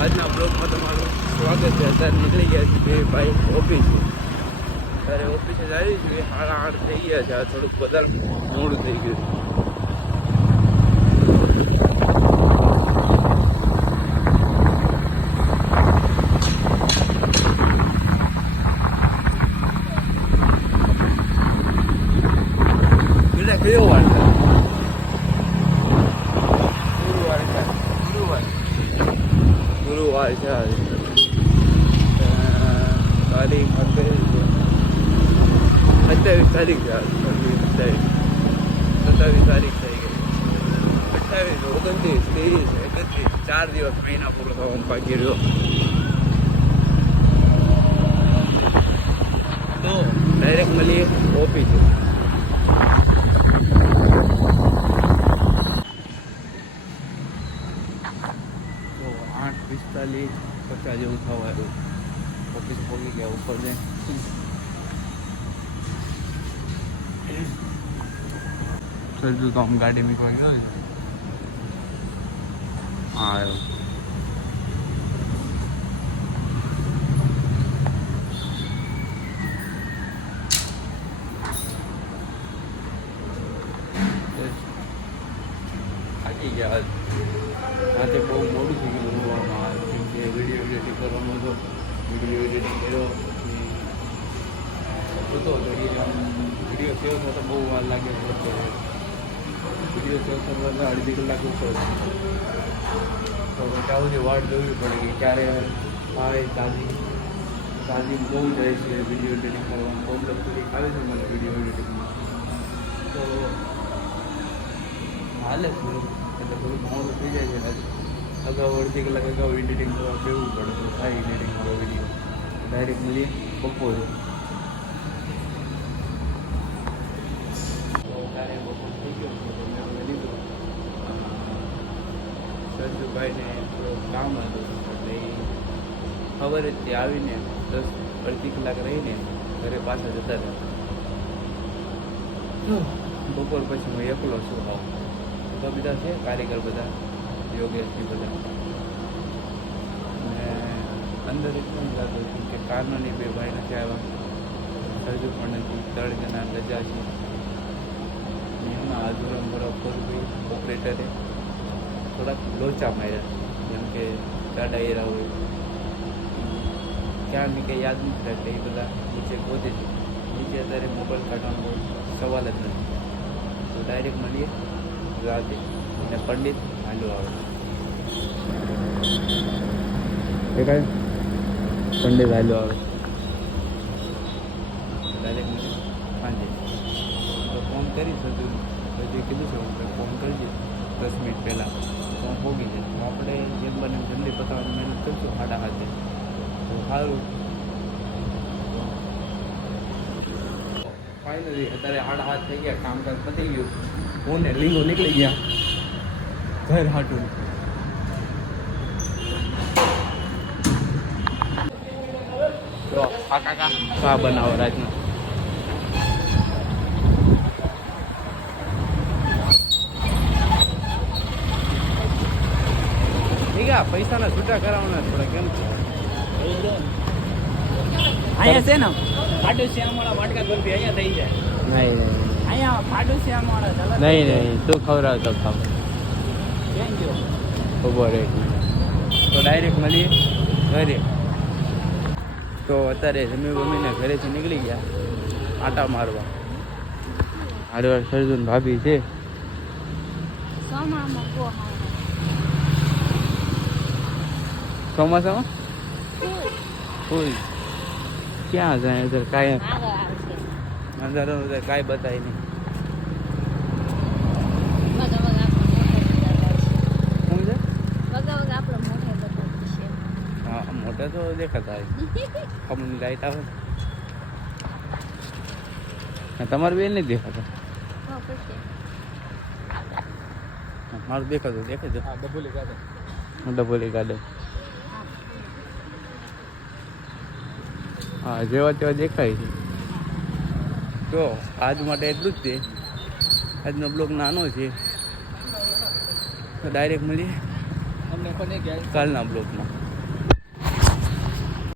આજના બ્લોગમાં તમારું સ્વાગત છે. અત્યારે નીકળી ગયા છે ભાઈ ઓફિસે. ત્યારે ઓફિસે જઈ છીએ. 8:30 થઈ ગયા છે. આ થોડુંક વધારે મોડું થઈ ગયું. કયો વાર છે? ગુરુવાર છે આજે. તારીખ 27 તારીખ છે. 27 તારીખ થઈ ગઈ. 28, 29, 30, 31, 4 દિવસ મહિના પૂરો થવાનો બાકી રહ્યો. તો ડાયરેક્ટ મળીએ ઓફિસે. તો 8:45 50 જેવું થવા આવ્યું. ઓફિસ પહોંચી ગયા ઉપર ને સરજુ તો આમ ગાડી મૂકવા ગયો. હા આવ્યો. થાકી ગયા. આજે બહુ મોડું થઈ ગયું જોવામાં. કેમ કે વિડીયો એડિટિંગ કરવાનો હતો. વિડીયો એડિટિંગ કર્યો જોતો વિડીયો સેવ થતા બહુ વાર લાગે. વિડીયો સેવ થતા અડધી કલાક ઉપર. તો ત્યાં સુધી વાટ જોવી પડે કે ક્યારે આવે. ચાર્જિંગ બહુ જાય છે. વિડીયો એડિટિંગ કરવાનું પ્રોબ્લેમ થોડીક આવે છે મને વિડીયો એડિટિંગમાં. તો હાલે થોડું એટલે થોડું મોડું થઈ જાય છે. અગાઉ અડધી કલાક અગાઉ એડિટિંગ કરવા બેવું પડે તો થાય એડિટિંગ કરો વિડીયો. ડાયરેક્ટ મળીએ બપોરે. તો ત્યારે બપોર થઈ ગયો તો મેં લીધું. સરજુભાઈને થોડું કામ હતું એટલે ખબર જ તે આવીને અડધી કલાક રહીને ઘરે પાછા જતા હતા. બપોર પછી હું એકલો છું. તો બધા છે કારીગર બધા, યોગેશથી બધા. અને અંદર એટલું જ લાગ્યું હતું કે કારનાની 2 ભાઈ નથી આવ્યા. સરજુ પણ નથી. 3 જણા રજા છે. એમાં આધુરંગોરા ફોરવી ઓપરેટરે થોડાક લોચા માર્યા. જેમ કે ગાડા એરા હોય ક્યાં ની કંઈ યાદ નથી રાખતા. એ બધા નીચે ગોતે છે. નીચે અત્યારે મોબાઈલ કાઢવાનો સવાલ જ નથી. તો ડાયરેક્ટ મળીએ રાતે. અને પંડિત હાલો આવે. એ કાંઈ પંડિત હાલો આવે ડાયરેક્ટ મળીએ સાંજે. તો ફોન કરીશ હજુ હજી કીધું છે હું ફોન કરજે 10 મિનિટ પહેલાં. તો હું ભોગી જાય. તો આપણે જેમ બને જલ્દી પતાવવાની મહેનત કરીશું 7:30. તો સારું. ફાઇનલી અત્યારે 7:30 થઈ ગયા. કામકાજ પતી ગયું. હું ને લીંગો નીકળી ગયા ઘર હાટું. તો આ કાકા શા બનાવો રાજનો. ઠીક આ પૈસાના છૂટા કરાવવાના થોડા. કેમ છે અહીંયા છે ને ફાટુ શ્યામવાળા વાટકા બરફી અહીંયા થઈ જાય. નહીં અહીંયા ફાટુ શ્યામવાળા નહીં તું ખવડાવ તો ખાવ. કેમ છો ઉભો રહે. તો ડાયરેક્ટ મળીએ ઘરે. તો અત્યારે જમી બમીને ઘરેથી નીકળી ગયા આટા મારવા. હારવાર સરજુન ભાભી છે. ચોમાસામાં ફૂલ ક્યાં જાય સર? કાંઈ નજારો કાંઈ બતાય નહીં. હા મોટા તો દેખાતા ખમણની લાઈટ આવે. તમારે બેન નહીં દેખાતા? મારું દેખાતું દેખાય છે. ડબોલી ગાર્ડન. હા જેવા તેવા દેખાય છે. તો આજ માટે એટલું જ છે. આજનો બ્લોગ નાનો છે. તો ડાયરેક્ટ મળીએ કાલના બ્લોગમાં.